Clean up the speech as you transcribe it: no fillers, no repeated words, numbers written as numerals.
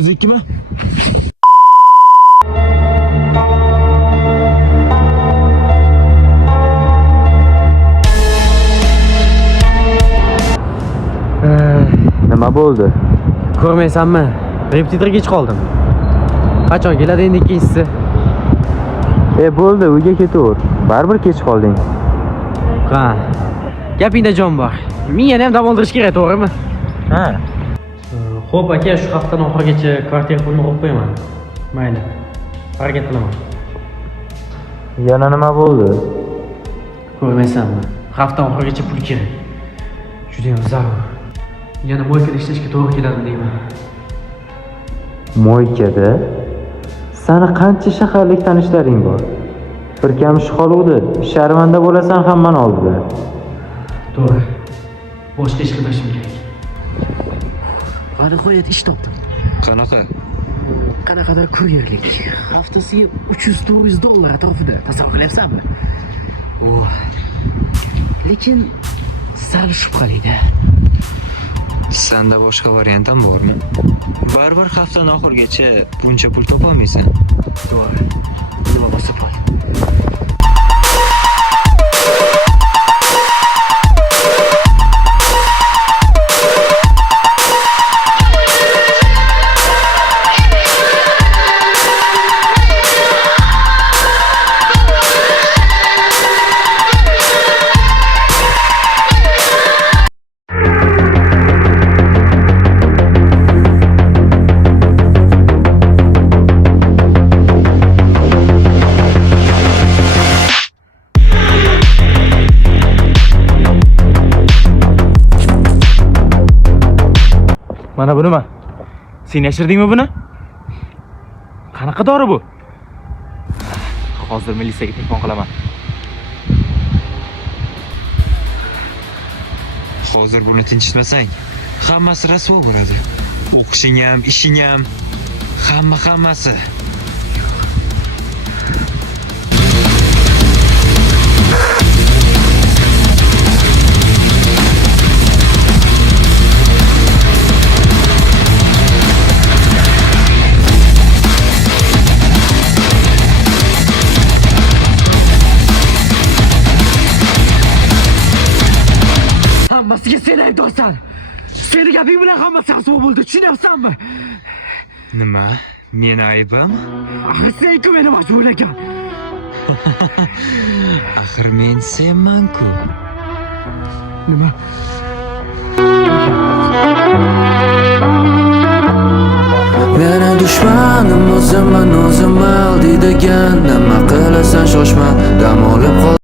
Zekimi? Nima bo'ldi? Ko'rmaysanmi? Repetitorga kech qoldim. Qachon keladi endi ikkinchisi? Bo'ldi, uyga ketaver. Baribir kech qolding. Ha. Gapingda jon bor. Miyani ham dam oldirish kerak, to'g'rimi? Ha. Xo'p aka, shu haftaning oxirigacha kvartira pulini olib qo'yaman. Mayli. Harakat qilaman. Yana nima bo'ldi? Ko'rmaysanmi? Hafta oxirigacha pul kerak. Juda ham zarur. Yana mo'ykada ishlashga to'g'ri keladi deyman. Mo'ykada? Sani qancha shaharlik tanishlaring bor? Bir kamish qoluvdi. Sharmanda bo'lasan hammani oldida. To'g'ri. Boshqa ish qilishim kerak. Va nihoyat ish topdim. Qanaqa? Qanaqadir kuryerlik. Haftasiga $300-400 atrofida. Tasavvur qilyapsanmi? Lekin sal shubhali-da. Senda boshqa variant ham bormi? Baribir haftaning oxirigacha buncha pul topolmaysan. To'g'ri. Nima bo'lsa bo'l. Mana bu nima? Sen yashirdingmi buni? Qanaqa dori bu? Hozir militsiyaga telefon qilaman. Hozir buni tinchitmasang, hammasi rasvo bo'ladi. O'qishing ham, ishing ham, hammasi. Hammasiga sen aybdorsan. Seni gaping bilan hammasi rasvo bo'ldi, tushunyapsanmi? Nima? Meni aybim? Axir sen-ku meni majburlagan. Axir men senman-ku. Nima? Meni dushmanim o'zimman, o'zim al deydigan. Nima qilasan shoshma, dam olib qol.